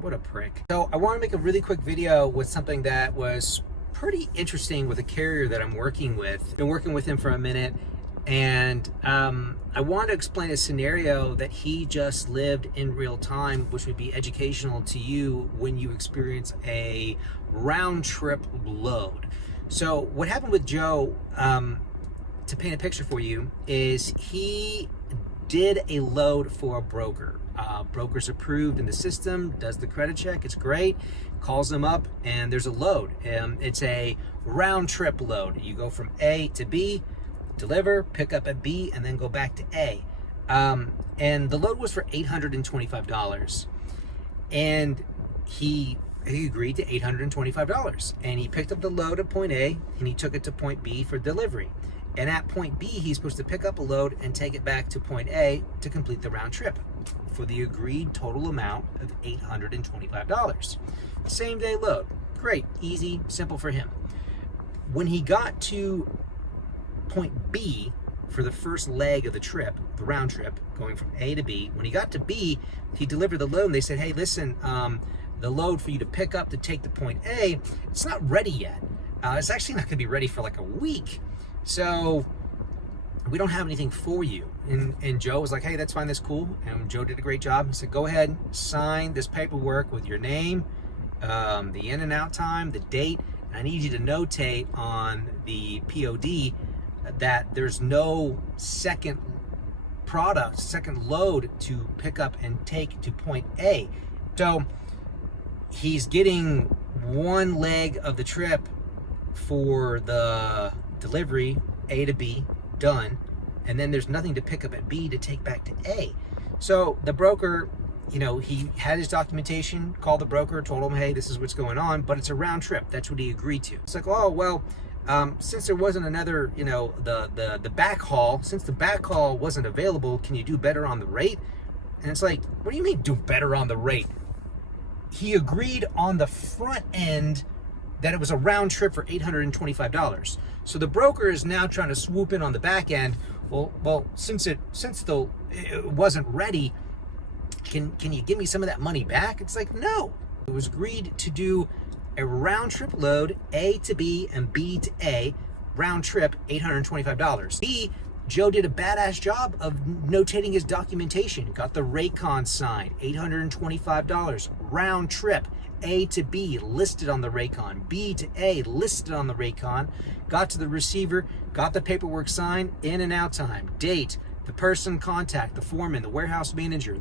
What a prick. So I want to make a really quick video with something that was pretty interesting with a carrier that I'm working with. Been working with him for a minute, and I want to explain a scenario that he just lived in real time, which would be educational to you when you experience a round trip load. So what happened with Joe, to paint a picture for you, is he did a load for a broker. Broker's approved in the system, does the credit check, it's great, calls them up, and there's a load. It's a round trip load. You go from A to B, deliver, pick up at B, and then go back to A. And the load was for $825. And he agreed to $825. And he picked up the load at point A, and he took it to point B for delivery. And at point B, he's supposed to pick up a load and take it back to point A to complete the round trip for the agreed total amount of $825. Same day load. Great, easy, simple for him. When he got to point B for the first leg of the trip, the round trip, going from A to B, when he got to B, he delivered the load and they said, hey, listen, the load for you to pick up to take to point A, it's not ready yet. It's actually not gonna be ready for like a week. So we don't have anything for you. And Joe was like, hey, that's fine, that's cool. And Joe did a great job. He said, go ahead, sign this paperwork with your name, the in and out time, the date. And I need you to notate on the POD that there's no second load to pick up and take to point A. So he's getting one leg of the trip for the delivery, A to B, done, and then there's nothing to pick up at B to take back to A. So the broker, he had his documentation, called the broker, told him, hey, this is what's going on, but it's a round trip. That's what he agreed to. It's like, oh, well, since there wasn't another, the back haul, since the back haul wasn't available, can you do better on the rate? And it's like, what do you mean do better on the rate? He agreed on the front end that it was a round trip for $825. So the broker is now trying to swoop in on the back end. Well, since it wasn't ready, can you give me some of that money back? It's like, no. It was agreed to do a round trip load, A to B and B to A, round trip, $825. B, Joe did a badass job of notating his documentation, got the Raycon signed, $825, round trip, A to B listed on the Raycon, B to A listed on the Raycon, got to the receiver, got the paperwork signed, in and out time, date, the person contact, the foreman, the warehouse manager,